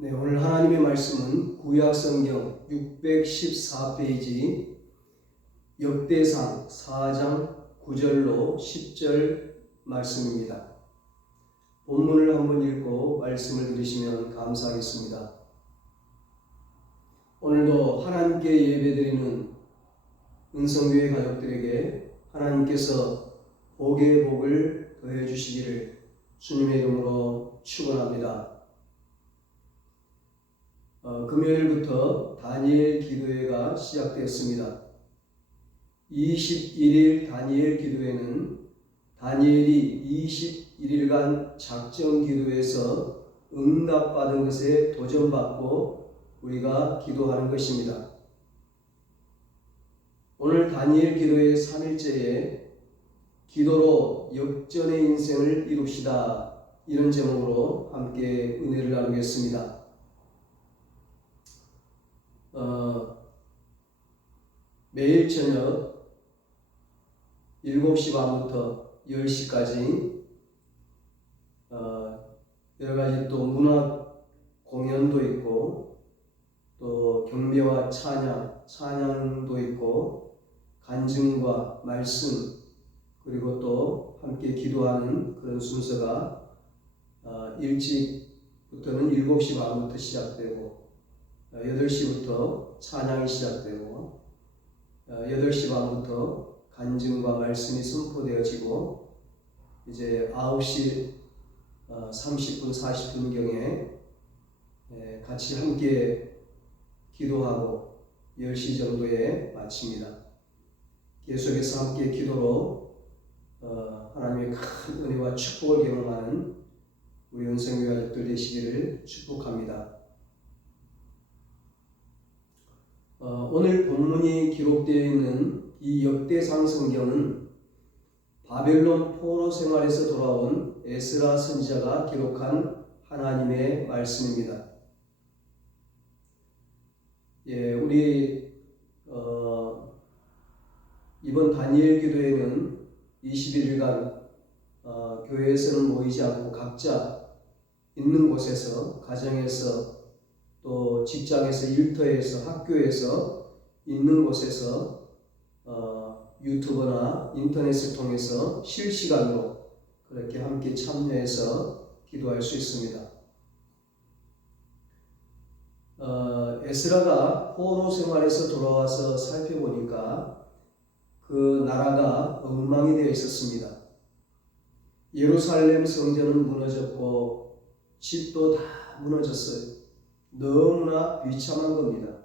네, 오늘 하나님의 말씀은 구약성경 614페이지 역대상 4장 9절로 10절 말씀입니다. 본문을 한번 읽고 말씀을 들으시면 감사하겠습니다. 오늘도 하나님께 예배드리는 은성교회 가족들에게 하나님께서 복의 복을 더해 주시기를 주님의 이름으로 축원합니다. 금요일부터 다니엘 기도회가 시작되었습니다. 21일 다니엘 기도회는 다니엘이 21일간 작정 기도에서 응답받은 것에 도전받고 우리가 기도하는 것입니다. 오늘 다니엘 기도회 3일째에 기도로 역전의 인생을 이룹시다, 이런 제목으로 함께 은혜를 나누겠습니다. 매일 저녁 7시 반부터 10시까지 여러가지 또 문화 공연도 있고 또 경배와 찬양도 있고 간증과 말씀, 그리고 또 함께 기도하는 그런 순서가 일찍부터는 7시 반부터 시작되고 8시부터 찬양이 시작되고 8시 반부터 간증과 말씀이 선포되어지고 이제 9시 30분 40분경에 같이 함께 기도하고 10시 정도에 마칩니다. 계속해서 함께 기도로 하나님의 큰 은혜와 축복을 경험하는 우리 은성교회 가족들 되시기를 축복합니다. 오늘 본문이 기록되어 있는 이 역대상 성경은 바벨론 포로 생활에서 돌아온 에스라 선지자가 기록한 하나님의 말씀입니다. 우리 이번 다니엘 기도회는 21일간 교회에서는 모이지 않고 각자 있는 곳에서, 가정에서, 또 직장에서, 일터에서, 학교에서 있는 곳에서 유튜브나 인터넷을 통해서 실시간으로 그렇게 함께 참여해서 기도할 수 있습니다. 에스라가 포로 생활에서 돌아와서 살펴보니까 그 나라가 엉망이 되어 있었습니다. 예루살렘 성전은 무너졌고 집도 다 무너졌어요. 너무나 비참한 겁니다.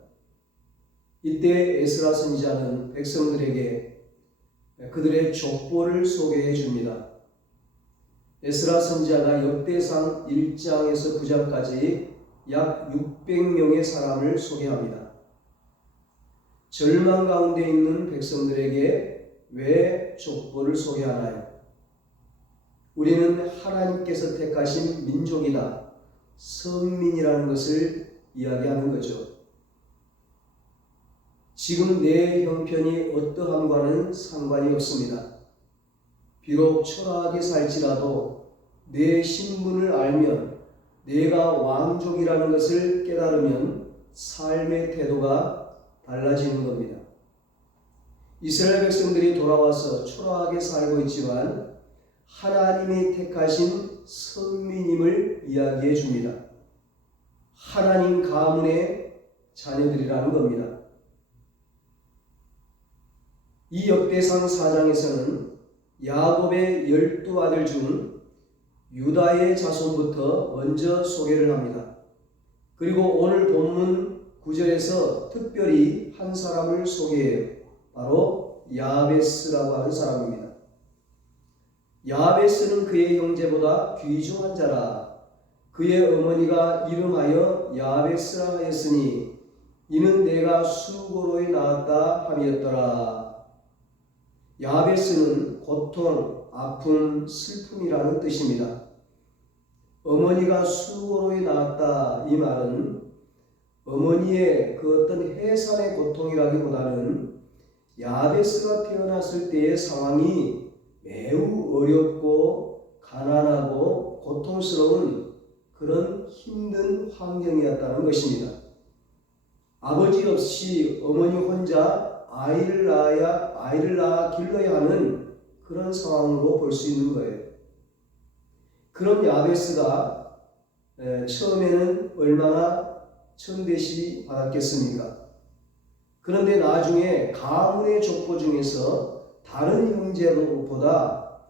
이때 에스라 선지자는 백성들에게 그들의 족보를 소개해 줍니다. 에스라 선지자가 역대상 1장에서 9장까지 약 600명의 사람을 소개합니다. 절망 가운데 있는 백성들에게 왜 족보를 소개하나요? 우리는 하나님께서 택하신 민족이다, 선민이라는 것을 이야기하는 거죠. 지금 내 형편이 어떠함과는 상관이 없습니다. 비록 초라하게 살지라도 내 신분을 알면, 내가 왕족이라는 것을 깨달으면 삶의 태도가 달라지는 겁니다. 이스라엘 백성들이 돌아와서 초라하게 살고 있지만 하나님이 택하신 선민임을 이야기해 줍니다. 하나님 가문의 자녀들이라는 겁니다. 이 역대상 4장에서는 야곱의 12아들 중 유다의 자손부터 먼저 소개를 합니다. 그리고 오늘 본문 9절에서 특별히 한 사람을 소개해요. 바로 야베스라고 하는 사람입니다. 야베스는 그의 형제보다 귀중한 자라. 그의 어머니가 이름하여 야베스라 하였으니 이는 내가 수고로이 낳았다 함이었더라. 야베스는 고통, 아픔, 슬픔이라는 뜻입니다. 어머니가 수고로이 낳았다, 이 말은 어머니의 그 어떤 해산의 고통이라기보다는 야베스가 태어났을 때의 상황이 매우 어렵고 가난하고 고통스러운 그런 힘든 환경이었다는 것입니다. 아버지 없이 어머니 혼자 아이를 낳아 길러야 하는 그런 상황으로 볼 수 있는 거예요. 그런 야베스가 처음에는 얼마나 천대시 받았겠습니까? 그런데 나중에 가문의 족보 중에서 다른 형제보다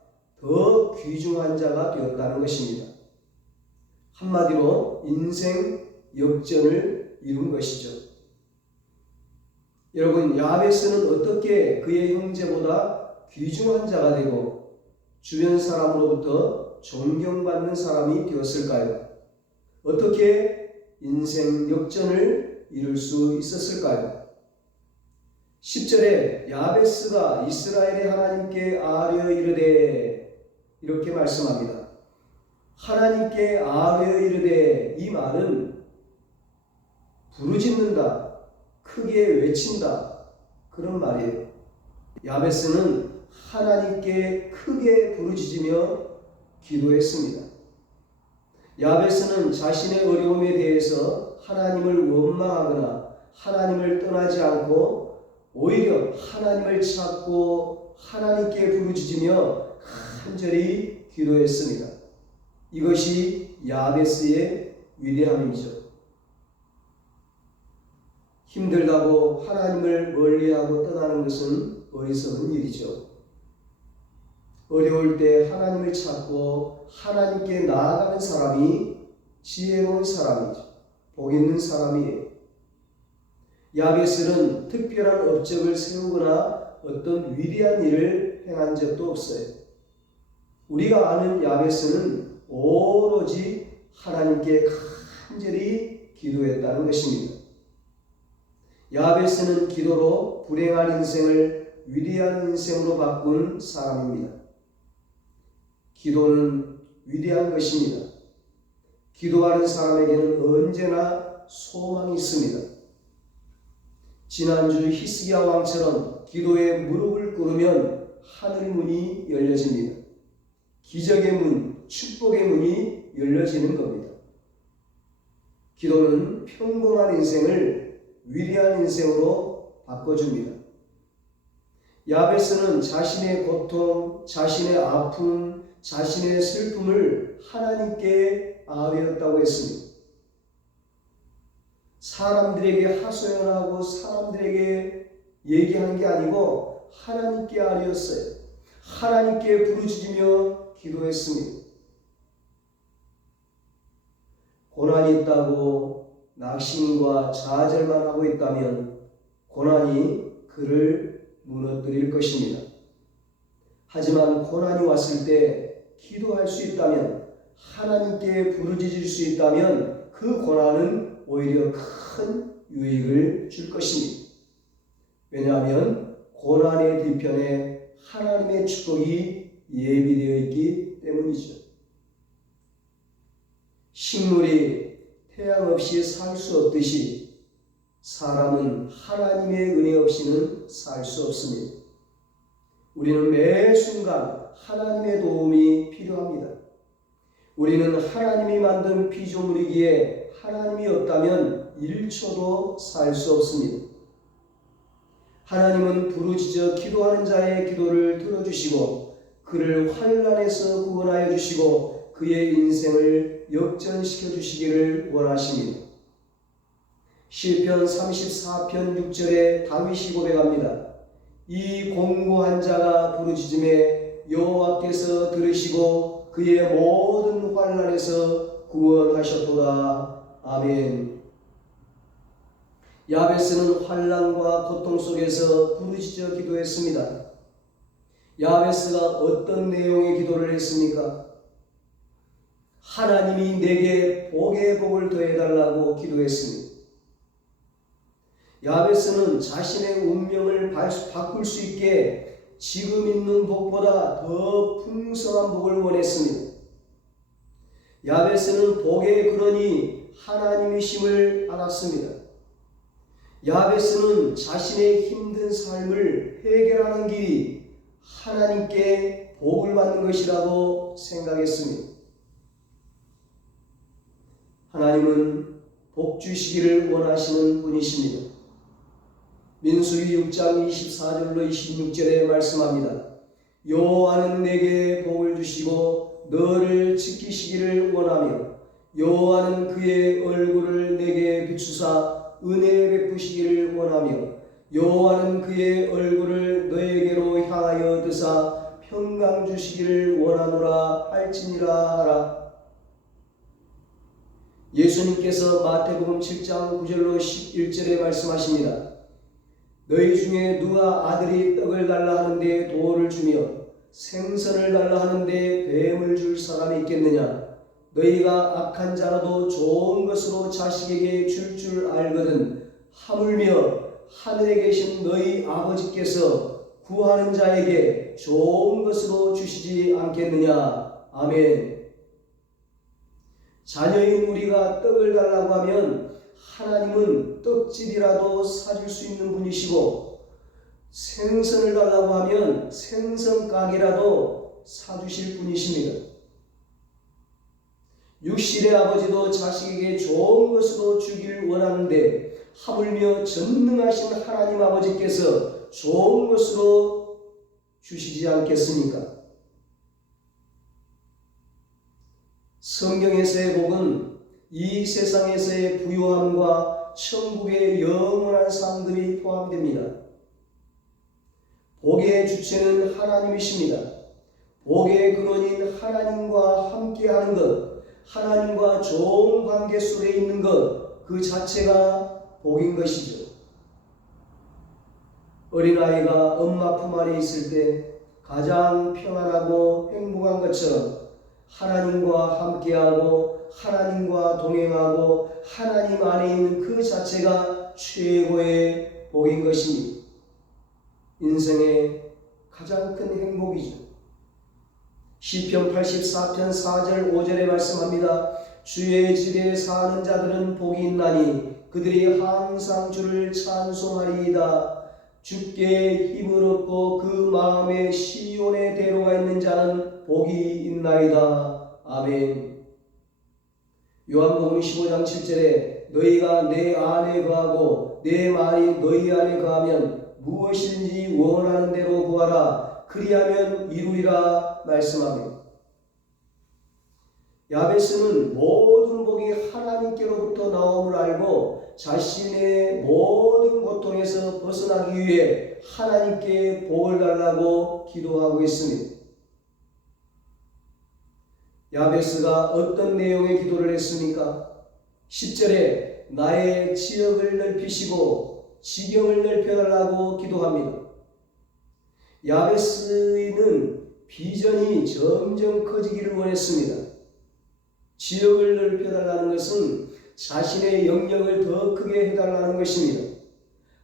더 귀중한 자가 되었다는 것입니다. 한마디로 인생 역전을 이룬 것이죠. 여러분, 야베스는 어떻게 그의 형제보다 귀중한 자가 되고 주변 사람으로부터 존경받는 사람이 되었을까요? 어떻게 인생 역전을 이룰 수 있었을까요? 10절에 야베스가 이스라엘의 하나님께 아뢰어 이르되 이렇게 말씀합니다. 하나님께 아뢰어 이르되, 이 말은 부르짖는다, 크게 외친다, 그런 말이에요. 야베스는 하나님께 크게 부르짖으며 기도했습니다. 야베스는 자신의 어려움에 대해서 하나님을 원망하거나 하나님을 떠나지 않고 오히려 하나님을 찾고 하나님께 부르짖으며 간절히 기도했습니다. 이것이 야베스의 위대함이죠. 힘들다고 하나님을 멀리하고 떠나는 것은 어리석은 일이죠. 어려울 때 하나님을 찾고 하나님께 나아가는 사람이 지혜로운 사람이죠. 복 있는 사람이에요. 야베스는 특별한 업적을 세우거나 어떤 위대한 일을 행한 적도 없어요. 우리가 아는 야베스는 오로지 하나님께 간절히 기도했다는 것입니다. 야베스는 기도로 불행한 인생을 위대한 인생으로 바꾼 사람입니다. 기도는 위대한 것입니다. 기도하는 사람에게는 언제나 소망이 있습니다. 지난주 히스기야 왕처럼 기도에 무릎을 꿇으면 하늘 문이 열려집니다. 기적의 문, 축복의 문이 열려지는 겁니다. 기도는 평범한 인생을 위대한 인생으로 바꿔줍니다. 야베스는 자신의 고통, 자신의 아픔, 자신의 슬픔을 하나님께 아뢰었다고 했습니다. 사람들에게 하소연하고 사람들에게 얘기하는 게 아니고 하나님께 아뢰었어요. 하나님께 부르짖으며 기도했습니다. 고난이 있다고 낙심과 좌절만 하고 있다면 고난이 그를 무너뜨릴 것입니다. 하지만 고난이 왔을 때 기도할 수 있다면, 하나님께 부르짖을 수 있다면 그 고난은 오히려 큰 유익을 줄 것입니다. 왜냐하면 고난의 뒤편에 하나님의 축복이 예비되어 있기 때문이죠. 식물이 태양 없이 살 수 없듯이 사람은 하나님의 은혜 없이는 살 수 없습니다. 우리는 매 순간 하나님의 도움이 필요합니다. 우리는 하나님이 만든 피조물이기에 하나님이 없다면 1초도 살 수 없습니다. 하나님은 부르짖어 기도하는 자의 기도를 들어주시고 그를 환난에서 구원하여 주시고 그의 인생을 역전시켜 주시기를 원하십니다. 시편 34편 6절에 다윗이 고백합니다. 이 공고한 자가 부르짖음에 여호와께서 들으시고 그의 모든 환난에서 구원하셨도다. 아멘. 야베스는 환난과 고통 속에서 부르짖어 기도했습니다. 야베스가 어떤 내용의 기도를 했습니까? 하나님이 내게 복의 복을 더해달라고 기도했습니다. 야베스는 자신의 운명을 바꿀 수 있게 지금 있는 복보다 더 풍성한 복을 원했습니다. 야베스는 복의 근원이 하나님이심을 알았습니다. 야베스는 자신의 힘든 삶을 해결하는 길이 하나님께 복을 받는 것이라고 생각했습니다. 하나님은 복 주시기를 원하시는 분이십니다. 민수기 6장 24절로 26절에 말씀합니다. 여호와는 내게 복을 주시고 너를 지키시기를 원하며 여호와는 그의 얼굴을 내게 비추사 은혜 베푸시기를 원하며 여호와는 그의 얼굴을 너에게로 향하여 드사 평강 주시기를 원하노라 할지니라 하라. 예수님께서 마태복음 7장 9절로 11절에 말씀하십니다. 너희 중에 누가 아들이 떡을 달라 하는데 돌을 주며 생선을 달라 하는데 뱀을 줄 사람이 있겠느냐? 너희가 악한 자라도 좋은 것으로 자식에게 줄 알거든 하물며 하늘에 계신 너희 아버지께서 구하는 자에게 좋은 것으로 주시지 않겠느냐? 아멘. 자녀인 우리가 떡을 달라고 하면 하나님은 떡집이라도 사줄 수 있는 분이시고 생선을 달라고 하면 생선 가게라도 사주실 분이십니다. 육신의 아버지도 자식에게 좋은 것으로 주길 원하는데 하물며 전능하신 하나님 아버지께서 좋은 것으로 주시지 않겠습니까? 성경에서의 복은 이 세상에서의 부유함과 천국의 영원한 상급이 포함됩니다. 복의 주체는 하나님이십니다. 복의 근원인 하나님과 함께하는 것, 하나님과 좋은 관계 속에 있는 것, 그 자체가 복인 것이죠. 어린아이가 엄마 품 안에 있을 때 가장 평안하고 행복한 것처럼 하나님과 함께하고 하나님과 동행하고 하나님 안에 있는 그 자체가 최고의 복인 것입니다. 인생의 가장 큰 행복이죠. 시편 84편 4절 5절에 말씀합니다. 주의 집에 사는 자들은 복이 있나니 그들이 항상 주를 찬송하리이다. 주께 힘을 얻고 그 마음에 시온의 대로가 있는 자는 복이 있나이다. 아멘. 요한복음 15장 7절에 너희가 내 안에 거하고 내 말이 너희 안에 거하면 무엇이든지 원하는 대로 구하라. 그리하면 이루리라 말씀합니다. 야베스는 모든 복이 하나님께로부터 나옴을 알고 자신의 모든 고통에서 벗어나기 위해 하나님께 복을 달라고 기도하고 있습니다. 야베스가 어떤 내용의 기도를 했습니까? 10절에 나의 지역을 넓히시고 지경을 넓혀달라고 기도합니다. 야베스는 비전이 점점 커지기를 원했습니다. 지역을 넓혀달라는 것은 자신의 영역을 더 크게 해달라는 것입니다.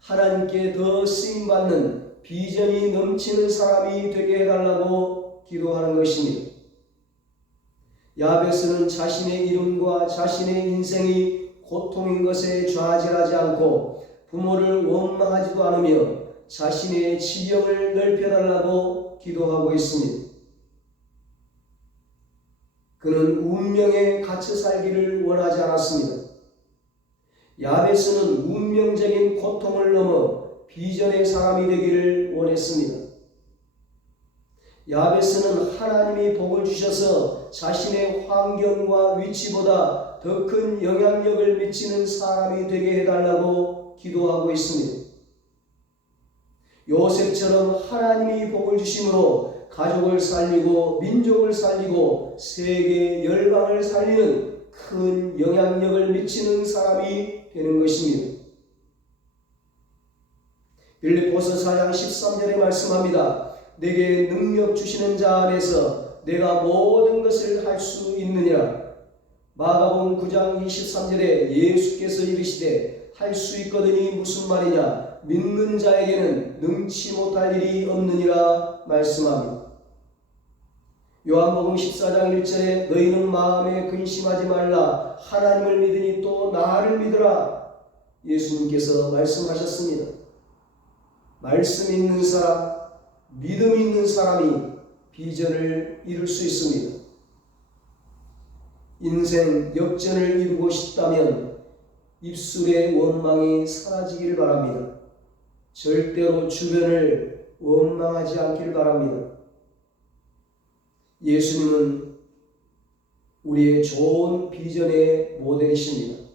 하나님께 더 쓰임받는 비전이 넘치는 사람이 되게 해달라고 기도하는 것입니다. 야베스는 자신의 이름과 자신의 인생이 고통인 것에 좌절하지 않고 부모를 원망하지도 않으며 자신의 지경을 넓혀달라고 기도하고 있습니다. 그는 운명에 갇혀 살기를 원하지 않았습니다. 야베스는 운명적인 고통을 넘어 비전의 사람이 되기를 원했습니다. 야베스는 하나님이 복을 주셔서 자신의 환경과 위치보다 더 큰 영향력을 미치는 사람이 되게 해달라고 기도하고 있습니다. 요셉처럼 하나님이 복을 주심으로 가족을 살리고 민족을 살리고 세계 열방을 살리는 큰 영향력을 미치는 사람이 되는 것입니다. 빌립보서 4장 13절에 말씀합니다. 내게 능력 주시는 자 안에서 내가 모든 것을 할 수 있느니라. 마가복음 9장 23절에 예수께서 이르시되 할 수 있거든이 무슨 말이냐? 믿는 자에게는 능치 못할 일이 없느니라 말씀합니다. 요한복음 14장 1절에 너희는 마음에 근심하지 말라. 하나님을 믿으니 또 나를 믿으라. 예수님께서 말씀하셨습니다. 말씀 있는 사람, 믿음 있는 사람이 비전을 이룰 수 있습니다. 인생 역전을 이루고 싶다면 입술의 원망이 사라지기를 바랍니다. 절대로 주변을 원망하지 않기를 바랍니다. 예수님은 우리의 좋은 비전의 모델이십니다.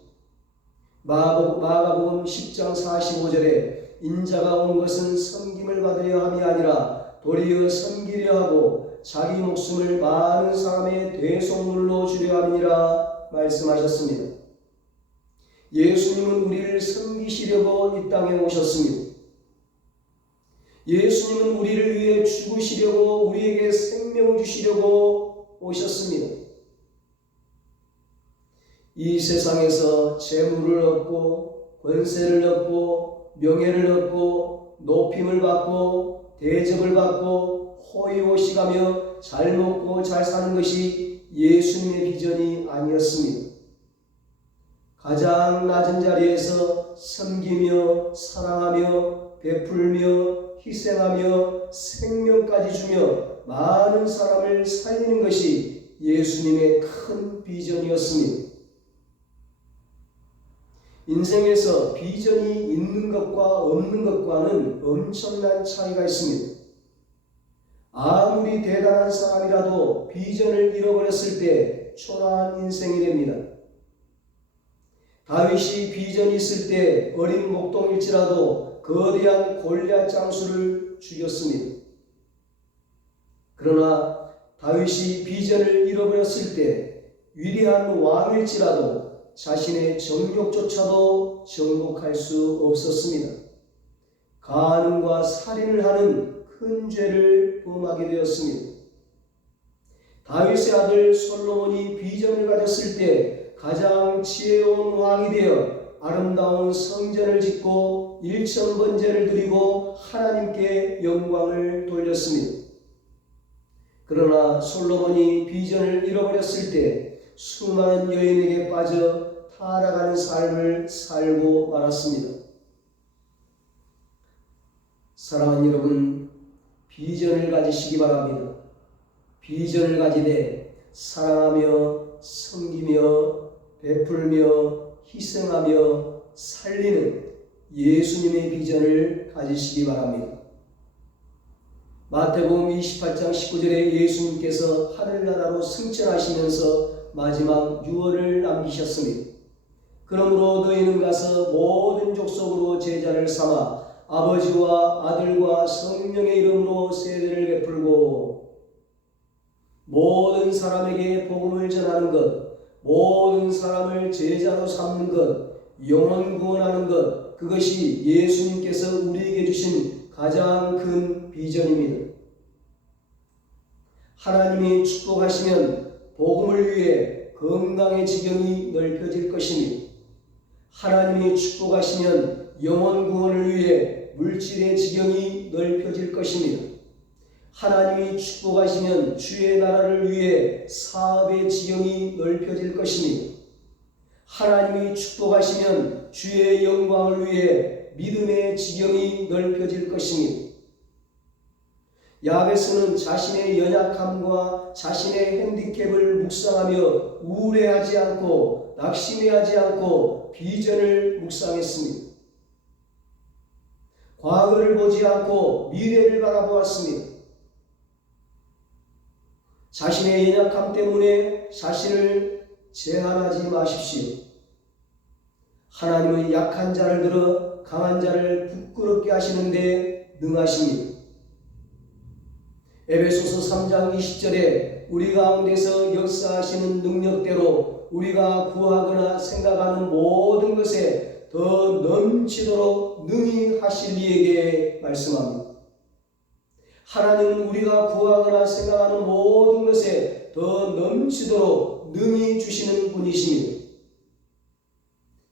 마가복음 10장 45절에 인자가 온 것은 섬김을 받으려 함이 아니라 도리어 섬기려 하고 자기 목숨을 많은 사람의 대속물로 주려 함이니라 말씀하셨습니다. 예수님은 우리를 섬기시려고 이 땅에 오셨습니다. 예수님은 우리를 위해 죽으시려고 우리에게 생명을 주시려고 오셨습니다. 이 세상에서 재물을 얻고 권세를 얻고 명예를 얻고 높임을 받고 대접을 받고 호의호식하며 잘 먹고 잘 사는 것이 예수님의 비전이 아니었습니다. 가장 낮은 자리에서 섬기며 사랑하며 베풀며 희생하며 생명까지 주며 많은 사람을 살리는 것이 예수님의 큰 비전이었습니다. 인생에서 비전이 있는 것과 없는 것과는 엄청난 차이가 있습니다. 아무리 대단한 사람이라도 비전을 잃어버렸을 때 초라한 인생이 됩니다. 다윗이 비전이 있을 때 어린 목동일지라도 거대한 골리앗 장수를 죽였습니다. 그러나 다윗이 비전을 잃어버렸을 때 위대한 왕일지라도 자신의 정욕조차도 정복할 수 없었습니다. 간음과 살인을 하는 큰 죄를 범하게 되었습니다. 다윗의 아들 솔로몬이 비전을 가졌을 때 가장 지혜로운 왕이 되어 아름다운 성전을 짓고 일천번제를 드리고 하나님께 영광을 돌렸습니다. 그러나 솔로몬이 비전을 잃어버렸을 때 수많은 여인에게 빠져 타락하는 삶을 살고 말았습니다. 사랑하는 여러분, 비전을 가지시기 바랍니다. 비전을 가지되 사랑하며 섬기며 베풀며 희생하며 살리는 예수님의 비전을 가지시기 바랍니다. 마태복음 28장 19절에 예수님께서 하늘나라로 승천하시면서 마지막 유언을 남기셨습니다. 그러므로 너희는 가서 모든 족속으로 제자를 삼아 아버지와 아들과 성령의 이름으로 세례를 베풀고 모든 사람에게 복음을 전하는 것, 모든 사람을 제자로 삼는 것, 영혼 구원하는 것, 그것이 예수님께서 우리에게 주신 가장 큰 비전입니다. 하나님이 축복하시면 복음을 위해 건강의 지경이 넓혀질 것입니다. 하나님이 축복하시면 영혼 구원을 위해 물질의 지경이 넓혀질 것입니다. 하나님이 축복하시면 주의 나라를 위해 사업의 지경이 넓혀질 것입니다. 하나님이 축복하시면 주의 영광을 위해 믿음의 지경이 넓혀질 것입니다. 야베스는 자신의 연약함과 자신의 핸디캡을 묵상하며 우울해하지 않고 낙심해하지 않고 비전을 묵상했습니다. 과거를 보지 않고 미래를 바라보았습니다. 자신의 연약함 때문에 자신을 제한하지 마십시오. 하나님은 약한 자를 들어 강한 자를 부끄럽게 하시는데 능하십니다. 에베소서 3장 20절에 우리 가운데서 역사하시는 능력대로 우리가 구하거나 생각하는 모든 것에 더 넘치도록 능히 하실 이에게 말씀합니다. 하나님은 우리가 구하거나 생각하는 모든 것에 더 넘치도록 능히 주시는 분이십니다.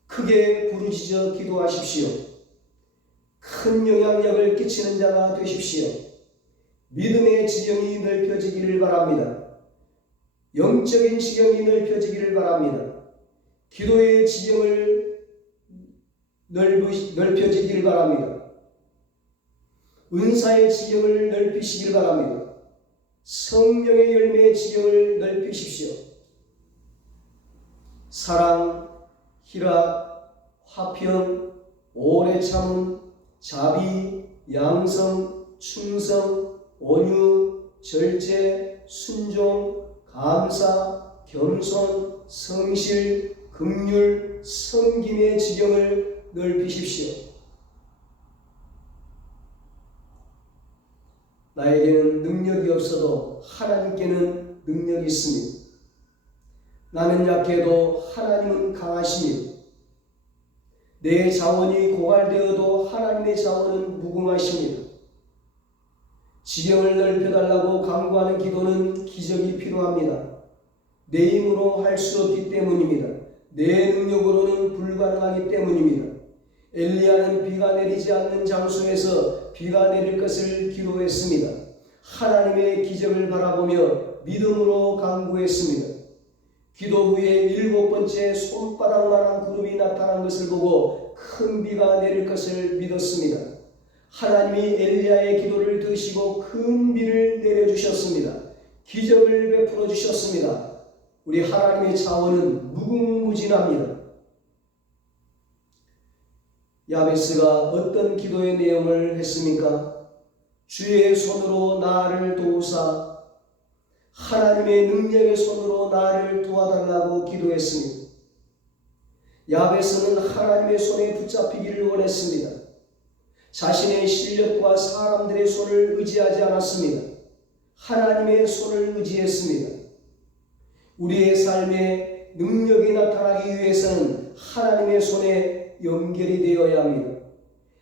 크게 부르짖어 기도하십시오. 큰 영향력을 끼치는 자가 되십시오. 믿음의 지경이 넓혀지기를 바랍니다. 영적인 지경이 넓혀지기를 바랍니다. 기도의 지경을 넓혀지기를 바랍니다. 은사의 지경을 넓히시길 바랍니다. 성령의 열매의 지경을 넓히십시오. 사랑, 희락, 화평, 오래 참음, 자비, 양성, 충성, 온유, 절제, 순종, 감사, 겸손, 성실, 긍휼, 섬김의 지경을 넓히십시오. 나에게는 능력이 없어도 하나님께는 능력이 있습니다. 나는 약해도 하나님은 강하십니다. 내 자원이 고갈되어도 하나님의 자원은 무궁하십니다. 지경을 넓혀달라고 간구하는 기도는 기적이 필요합니다. 내 힘으로 할 수 없기 때문입니다. 내 능력으로는 불가능하기 때문입니다. 엘리야는 비가 내리지 않는 장소에서 비가 내릴 것을 기도했습니다. 하나님의 기적을 바라보며 믿음으로 간구했습니다. 기도 후에 7번째 손바닥만한 구름이 나타난 것을 보고 큰 비가 내릴 것을 믿었습니다. 하나님이 엘리야의 기도를 들으시고 큰 비를 내려주셨습니다. 기적을 베풀어 주셨습니다. 우리 하나님의 자원은 무궁무진합니다. 야베스가 어떤 기도의 내용을 했습니까? 주의 손으로 나를 도우사 하나님의 능력의 손으로 나를 도와달라고 기도했습니다. 야베스는 하나님의 손에 붙잡히기를 원했습니다. 자신의 실력과 사람들의 손을 의지하지 않았습니다. 하나님의 손을 의지했습니다. 우리의 삶에 능력이 나타나기 위해서는 하나님의 손에 연결이 되어야 합니다.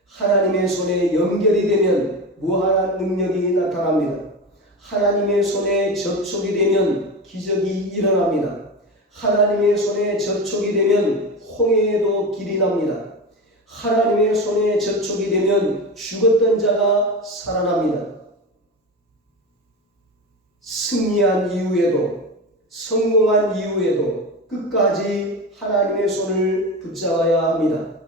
하나님의 손에 연결이 되면 무한한 능력이 나타납니다. 하나님의 손에 접촉이 되면 기적이 일어납니다. 하나님의 손에 접촉이 되면 홍해에도 길이 납니다. 하나님의 손에 접촉이 되면 죽었던 자가 살아납니다. 승리한 이후에도 성공한 이후에도 끝까지 하나님의 손을 붙잡아야 합니다.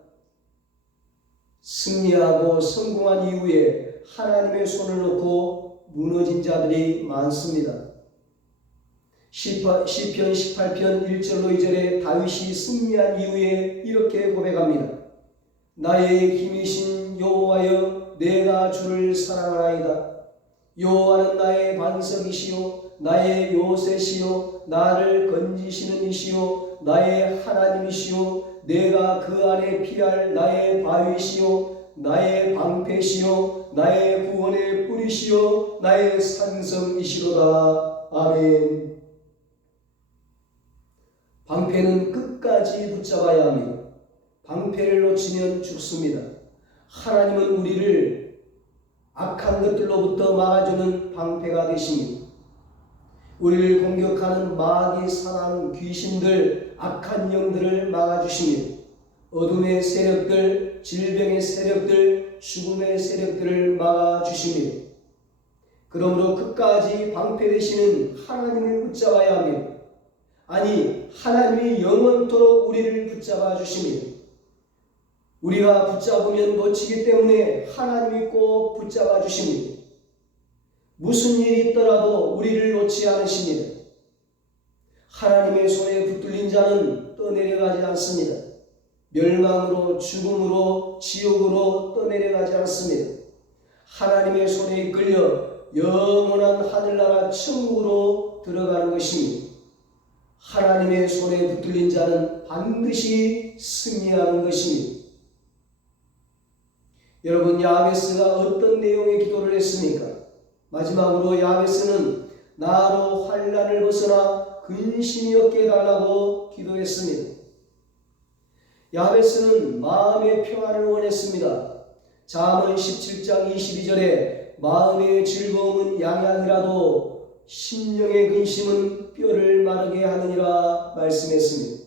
승리하고 성공한 이후에 하나님의 손을 놓고 무너진 자들이 많습니다. 시편 18편 1절로 2절에 다윗이 승리한 이후에 이렇게 고백합니다. 나의 힘이신 여호와여 내가 주를 사랑하나이다. 여호와는 나의 반석이시요 나의 요새시요 나를 건지시는 이시요 나의 하나님이시요 내가 그 안에 피할 나의 바위시요 나의 방패시요 나의 구원의 뿌리시요 나의 산성이시로다. 아멘. 방패는 끝까지 붙잡아야 합니다. 방패를 놓치면 죽습니다. 하나님은 우리를 악한 것들로부터 막아주는 방패가 되십니다. 우리를 공격하는 마귀, 사단, 귀신들, 악한 영들을 막아주십니다. 어둠의 세력들, 질병의 세력들, 죽음의 세력들을 막아주십니다. 그러므로 끝까지 방패 되시는 하나님을 붙잡아야 합니다. 아니, 하나님이 영원토록 우리를 붙잡아 주십니다. 우리가 붙잡으면 놓치기 때문에 하나님이 꼭 붙잡아 주십니다. 무슨 일이 있더라도 우리를 놓지 않으십니다. 하나님의 손에 붙들린 자는 떠내려가지 않습니다. 멸망으로, 죽음으로, 지옥으로 떠내려가지 않습니다. 하나님의 손에 이끌려 영원한 하늘나라 천국으로 들어가는 것입니다. 하나님의 손에 붙들린 자는 반드시 승리하는 것입니다. 여러분, 야베스가 어떤 내용의 기도를 했습니까? 마지막으로 야베스는 나로 환난을 벗어나 근심이 없게 해달라고 기도했습니다. 야베스는 마음의 평안을 원했습니다. 잠언 17장 22절에 마음의 즐거움은 양약이라도 심령의 근심은 뼈를 마르게 하느니라 말씀했습니다.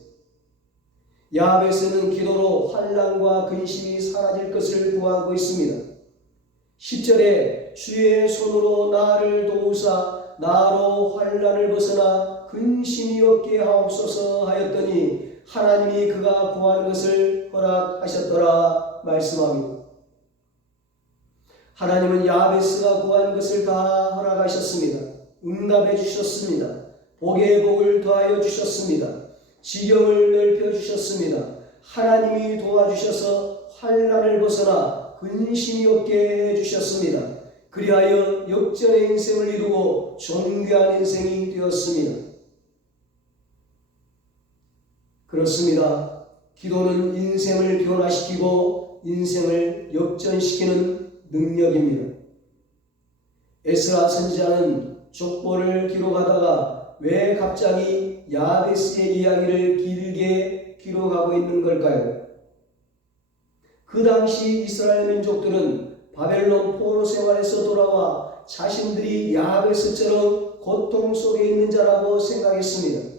야베스는 기도로 환난과 근심이 사라질 것을 구하고 있습니다. 10절에 주의 손으로 나를 도우사 나로 환난을 벗어나 근심이 없게 하옵소서 하였더니 하나님이 그가 구하는 것을 허락하셨더라 말씀합니다. 하나님은 야베스가 구한 것을 다 허락하셨습니다. 응답해 주셨습니다. 복에 복을 더하여 주셨습니다. 지경을 넓혀주셨습니다. 하나님이 도와주셔서 환난을 벗어나 근심이 없게 해주셨습니다. 그리하여 역전의 인생을 이루고 존귀한 인생이 되었습니다. 그렇습니다. 기도는 인생을 변화시키고 인생을 역전시키는 능력입니다. 에스라 선지자는 족보를 기록하다가 왜 갑자기 야베스의 이야기를 길게 기록하고 있는 걸까요? 그 당시 이스라엘 민족들은 바벨론 포로 생활에서 돌아와 자신들이 야베스처럼 고통 속에 있는 자라고 생각했습니다.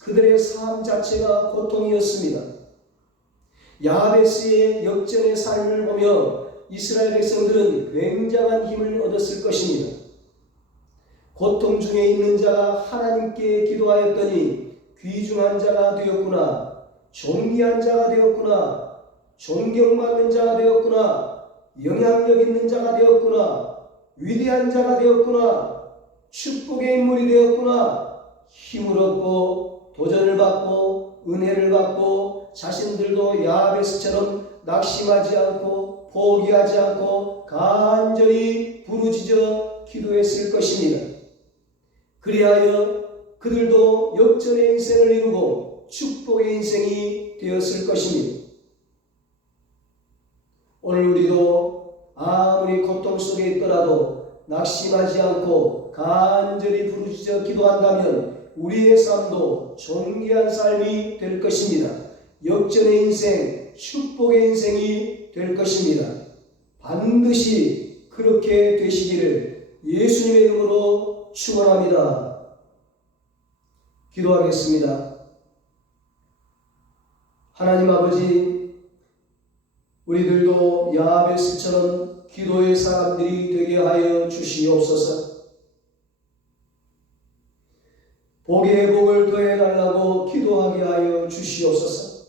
그들의 삶 자체가 고통이었습니다. 야베스의 역전의 삶을 보며 이스라엘 백성들은 굉장한 힘을 얻었을 것입니다. 고통 중에 있는 자가 하나님께 기도하였더니 귀중한 자가 되었구나, 존귀한 자가 되었구나, 존경받는 자가 되었구나, 영향력 있는 자가 되었구나, 위대한 자가 되었구나, 축복의 인물이 되었구나, 힘을 얻고 도전을 받고 은혜를 받고 자신들도 야베스처럼 낙심하지 않고 포기하지 않고 간절히 부르짖어 기도했을 것입니다. 그리하여 그들도 역전의 인생을 이루고 축복의 인생이 되었을 것입니다. 오늘 우리도 아무리 고통 속에 있더라도 낙심하지 않고 간절히 부르짖어 기도한다면 우리의 삶도 존귀한 삶이 될 것입니다. 역전의 인생, 축복의 인생이 될 것입니다. 반드시 그렇게 되시기를 예수님의 이름으로 축원합니다. 기도하겠습니다. 하나님 아버지, 우리들도 야베스처럼 기도의 사람들이 되게 하여 주시옵소서. 복의 복을 더해달라고 기도하게 하여 주시옵소서.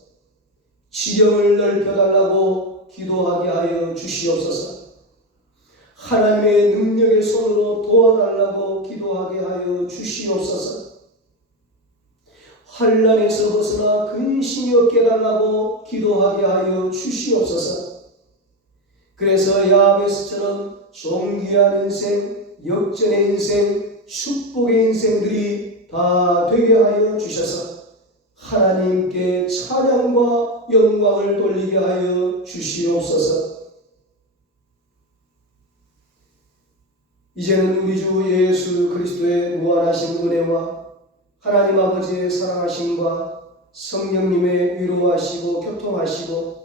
지경을 넓혀달라고 기도하게 하여 주시옵소서. 하나님의 능력의 손으로 도와달라고 기도하게 하여 주시옵소서. 환난에서 벗어나 근심이 없게 해달라고 기도하게 하여 주시옵소서. 그래서 야베스처럼 존귀한 인생, 역전의 인생, 축복의 인생들이 다 되게 하여 주셔서 하나님께 찬양과 영광을 돌리게 하여 주시옵소서. 이제는 우리 주 예수 그리스도의 무한하신 은혜와 하나님 아버지의 사랑하심과 성령님의 위로하시고 교통하시고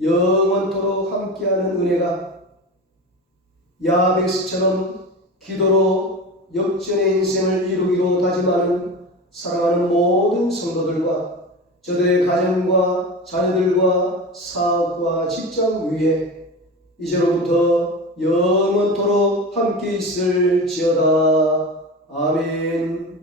영원토록 함께하는 은혜가 야베스처럼 기도로 역전의 인생을 이루기로 다짐하는 사랑하는 모든 성도들과 저들의 가정과 자녀들과 사업과 직장 위에 이제로부터 영원토록 함께 있을지어다. 아멘.